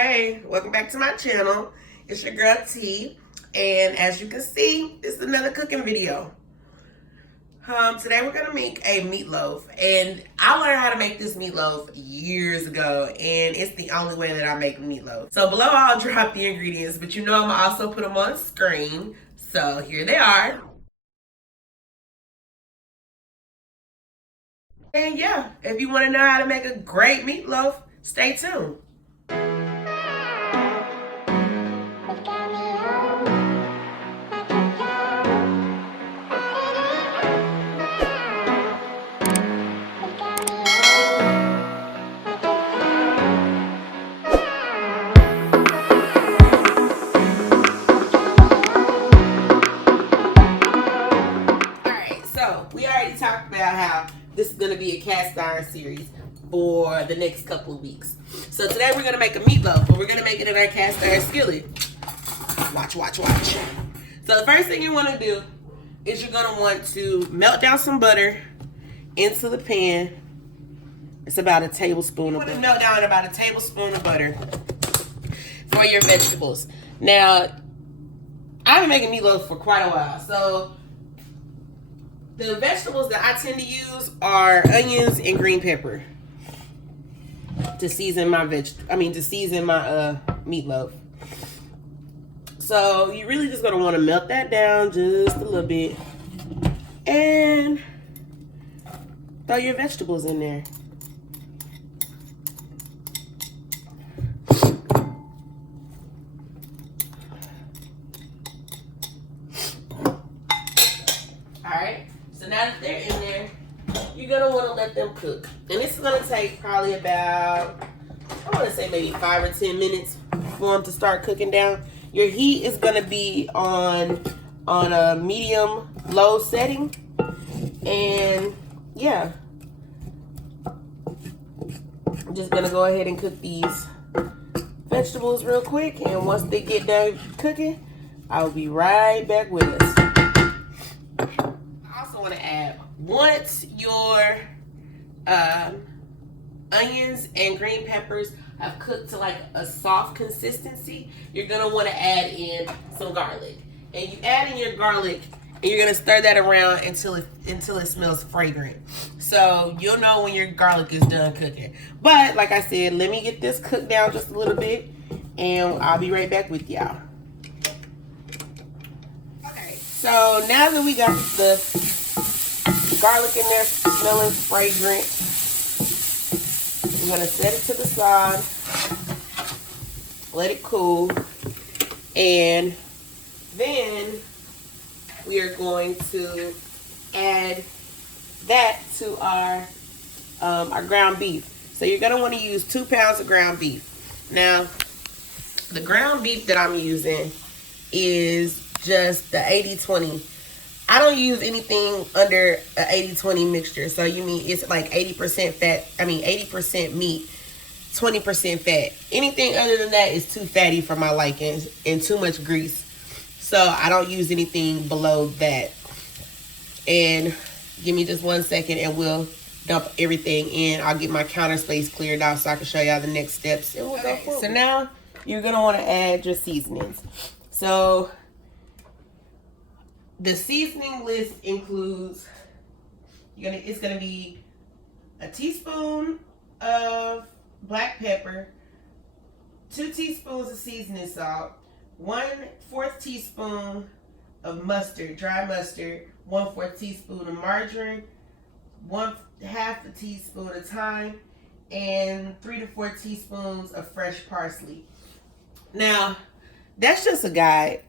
Hey, welcome back to my channel. It's your girl T, and as you can see, this is another cooking video. Today we're gonna make a meatloaf, and I learned how to make this meatloaf years ago, and it's the only way that I make meatloaf. So below I'll drop the ingredients, but you know I'm gonna also put them on screen. So here they are. And yeah, if you want to know how to make a great meatloaf, stay tuned. We already talked about how this is going to be a cast iron series for the next couple of weeks. So today we're going to make a meatloaf, but we're going to make it in our cast iron skillet. Watch. So the first thing you want to do is you're going to want to melt down some butter into the pan. It's about a tablespoon of butter. You want to melt down about a tablespoon of butter for your vegetables. Now, I've been making meatloaf for quite a while, so the vegetables that I tend to use are onions and green pepper to season my meatloaf. So you're really just gonna want to melt that down just a little bit and throw your vegetables in there. Now that they're in there, you're gonna want to let them cook, and this is gonna take probably about, I want to say maybe 5 or 10 minutes for them to start cooking down. Your heat is gonna be on a medium low setting, and yeah, I'm just gonna go ahead and cook these vegetables real quick, and once they get done cooking, I'll be right back with us. Want to add, once your onions and green peppers have cooked to like a soft consistency, you're gonna want to add in some garlic, and you add in your garlic and you're gonna stir that around until it smells fragrant. So you'll know when your garlic is done cooking. But like I said, let me get this cooked down just a little bit, and I'll be right back with y'all. Okay, so now that we got the garlic in there smelling fragrant, we're gonna set it to the side, let it cool, and then we are going to add that to our ground beef. So you're gonna want to use 2 pounds of ground beef. Now, the ground beef that I'm using is just the 80-20. I don't use anything under an 80-20 mixture. So you mean it's like 80% fat, 80% meat, 20% fat. Anything other than that is too fatty for my liking and too much grease. So I don't use anything below that. And give me just 1 second and we'll dump everything in. I'll get my counter space cleared out so I can show y'all the next steps. And we'll go forward. So now you're gonna want to add your seasonings. So the seasoning list includes, it's gonna be a teaspoon of black pepper, 2 teaspoons of seasoning salt, 1/4 teaspoon of mustard, dry mustard, 1/4 teaspoon of marjoram, 1/2 teaspoon of thyme, and 3 to 4 teaspoons of fresh parsley. Now, that's just a guide,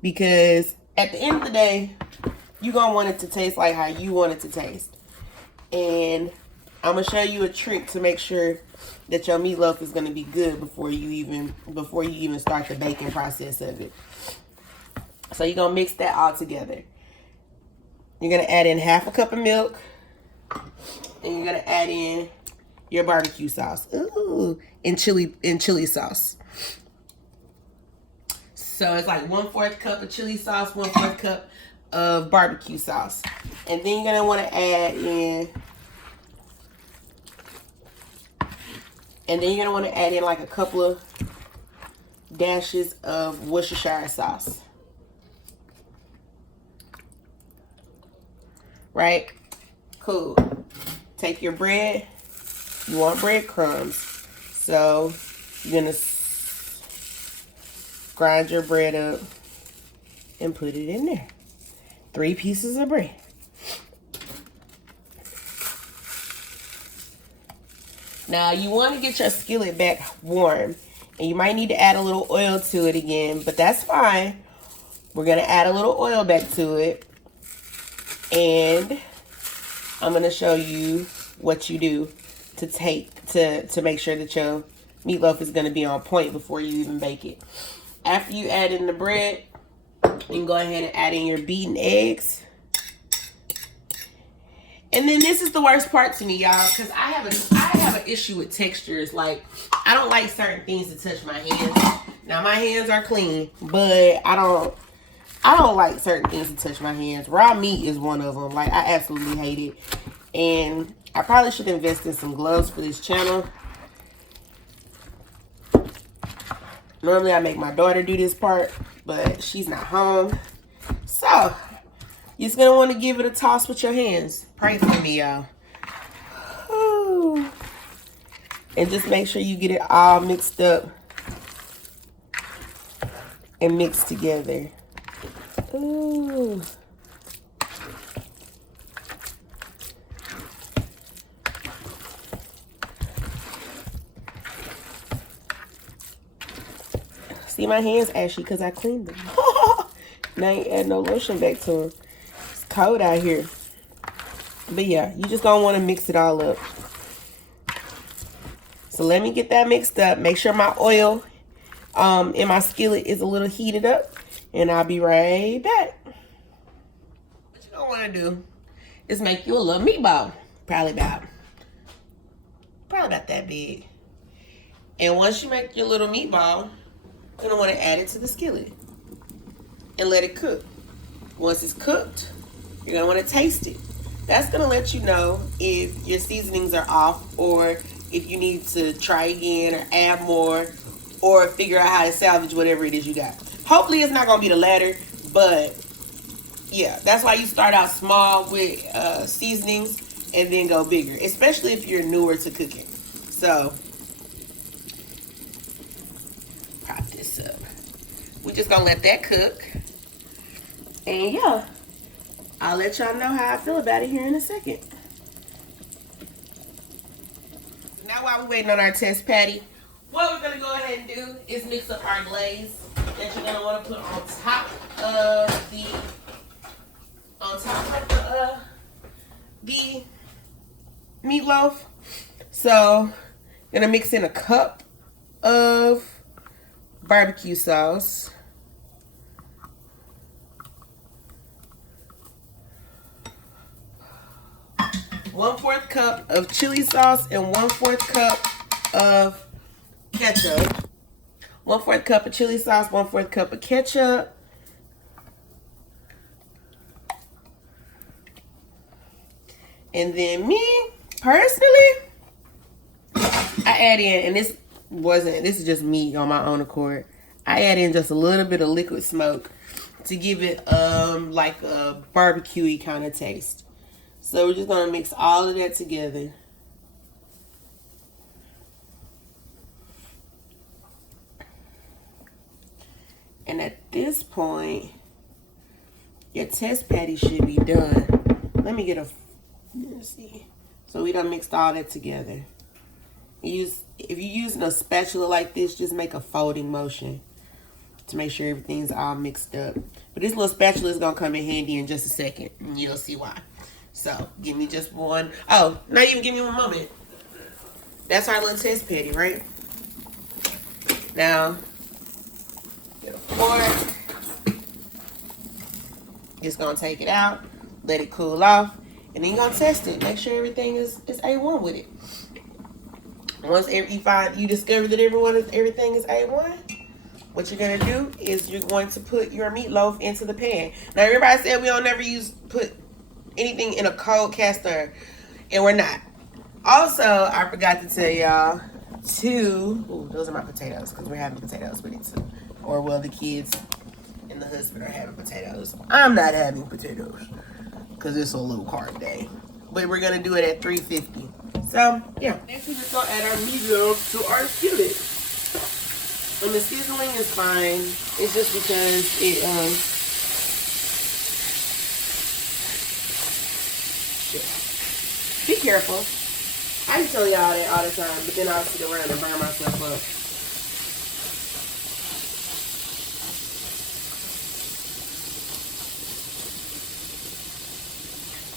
because at the end of the day, you're going to want it to taste like how you want it to taste. And I'm going to show you a trick to make sure that your meatloaf is going to be good before you even start the baking process of it. So you're going to mix that all together. You're going to add in 1/2 cup of milk. And you're going to add in your barbecue sauce. Ooh, and chili sauce. So it's like 1/4 cup of chili sauce, 1/4 cup of barbecue sauce. And then you're gonna want to add in, like a couple of dashes of Worcestershire sauce. Right? Cool. Take your bread. You want breadcrumbs. So you're going to grind your bread up and put it in there. 3 pieces of bread. Now you want to get your skillet back warm, and you might need to add a little oil to it again, but that's fine. We're going to add a little oil back to it, and I'm going to show you what you do to make sure that your meatloaf is going to be on point before you even bake it. After you add in the bread, you can go ahead and add in your beaten eggs. And then this is the worst part to me, y'all, because I have an issue with textures. Like, I don't like certain things to touch my hands. Now, my hands are clean, but I don't like certain things to touch my hands. Raw meat is one of them. Like, I absolutely hate it. And I probably should invest in some gloves for this channel. Normally, I make my daughter do this part, but she's not home. So, you're just going to want to give it a toss with your hands. Pray for me, y'all. And just make sure you get it all mixed up and mixed together. Ooh. See, my hands ashy because I cleaned them. Now I ain't add no lotion back to them. It's cold out here. But yeah, you just gonna want to mix it all up. So let me get that mixed up. Make sure my oil in my skillet is a little heated up. And I'll be right back. What you're gonna want to do is make you a little meatball. Probably about that big. And once you make your little meatball, you're gonna want to add it to the skillet and let it cook. Once it's cooked, you're gonna want to taste it. That's gonna let you know if your seasonings are off, or if you need to try again or add more, or figure out how to salvage whatever it is you got. Hopefully it's not gonna be the latter, but yeah, that's why you start out small with seasonings and then go bigger, especially if you're newer to cooking. So prop this up. We're just gonna let that cook. And yeah, I'll let y'all know how I feel about it here in a second. Now while we're waiting on our test patty, what we're gonna go ahead and do is mix up our glaze that you're gonna want to put on top of the meatloaf. So I'm gonna mix in a cup of barbecue sauce. 1/4 cup of chili sauce and 1/4 cup of ketchup. 1/4 cup of chili sauce, 1/4 cup of ketchup. And then me, personally, I add in, and this is just me on my own accord. I add in just a little bit of liquid smoke to give it like a barbecue-y kind of taste. So we're just gonna mix all of that together. And at this point, your test patty should be done. Let me get a, let's see. So we done mixed all that together. If you're using a spatula like this, just make a folding motion to make sure everything's all mixed up. But this little spatula is gonna come in handy in just a second, and you'll see why. So give me just one. Oh, not even give me one moment. That's our little test patty, right? Now, get a fork. Just gonna take it out, let it cool off, and then you're gonna test it. Make sure everything is A1 with it. Once you discover that everything is A1, what you're gonna do is you're going to put your meatloaf into the pan. Now everybody said we don't never put anything in a cold cast iron, and we're not. Also, I forgot to tell y'all, to, ooh, those are my potatoes because we're having potatoes with it too. Or well, the kids and the husband are having potatoes. I'm not having potatoes because it's a low carb day. But we're gonna do it at 350. So yeah. Next we're just gonna add our meatloaf to our skillet. And the sizzling is fine. It's just because it shit. Be careful. I tell y'all that all the time, but then I'll sit around and burn myself up.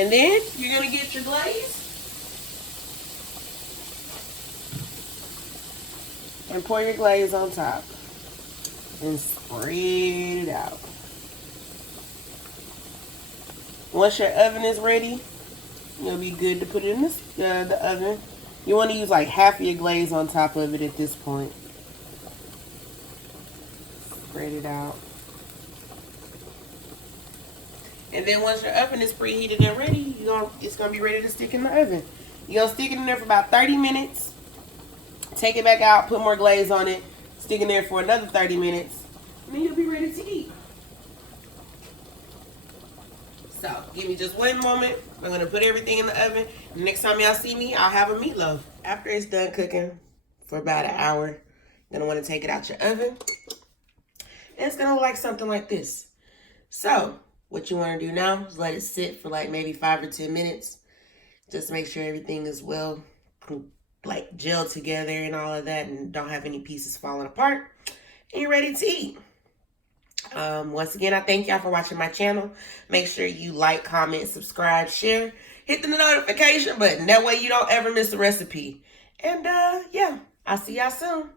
And then you're gonna get your glaze and pour your glaze on top and spread it out. Once your oven is ready, you'll be good to put it in the oven. You want to use like half of your glaze on top of it at this point. Spread it out. And then once your oven is preheated and ready, it's going to be ready to stick in the oven. You're going to stick it in there for about 30 minutes. Take it back out, put more glaze on it, stick in there for another 30 minutes, and then you'll be ready to eat. So, give me just one moment. I'm going to put everything in the oven. The next time y'all see me, I'll have a meatloaf. After it's done cooking for about an hour, you're going to want to take it out your oven. And it's going to look like something like this. So, what you want to do now is let it sit for like maybe 5 or 10 minutes. Just to make sure everything is well like gelled together and all of that and don't have any pieces falling apart. And you're ready to eat. Once again, I thank y'all for watching my channel. Make sure you like, comment, subscribe, share. Hit the notification button. That way you don't ever miss a recipe. And yeah, I'll see y'all soon.